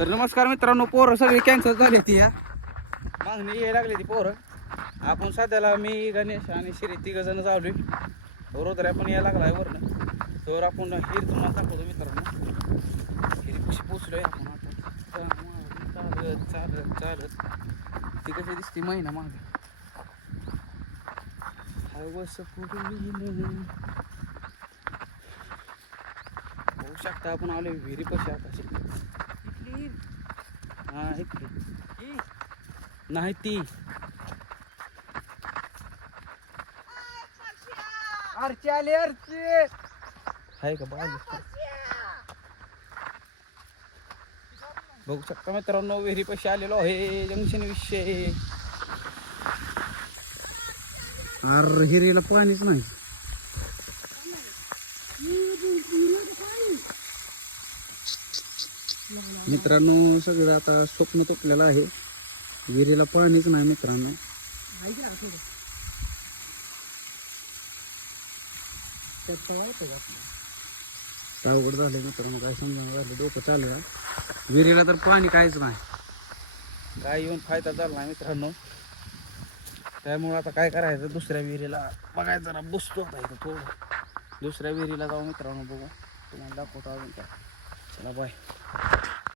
तर नमस्कार मित्रांनो, पोरं सगळी कॅन्सल झाली ती या मागणी यायला लागली ती पोरं. आपण सध्याला मी गणेश आणि श्री तिघ जण जावली. रोदऱ्या पण यायला लागलाय वरनं. तर आपण हिर तुम्हाला दाखवतो मित्रांनो. हिरी कशी पोचलोय आपण आता. चालत चालत चालत ती कशी दिसते महिना मागे. होऊ शकता आपण आलो विहिरी पशी आता. हा इतकी नाही ती अर्ची आली अर्ची. आहे का बघा. बघू शकता मित्रांनो, विहिरी पशी आलेलो आहे. जंक्शन विषय अरे हिरीला पाणीच नाही मित्रांनो. सगळं आता स्वप्न तुटलेलं आहे. विहिरीला पाणीच नाही मित्रांनो. अवघड झालं मित्रांनो, काय समजा झालं. डोकं चालू आहे. विहिरीला तर पाणी काहीच नाही. काय येऊन फायदा झाला नाही मित्रांनो. त्यामुळे आता काय करायचं, दुसऱ्या विहिरीला बघायचं. जरा बसतो आता इथं थोडं. दुसऱ्या विहिरीला जाऊ मित्रांनो, बघू तुम्हाला दाखवतो अजून काय. चला बाय.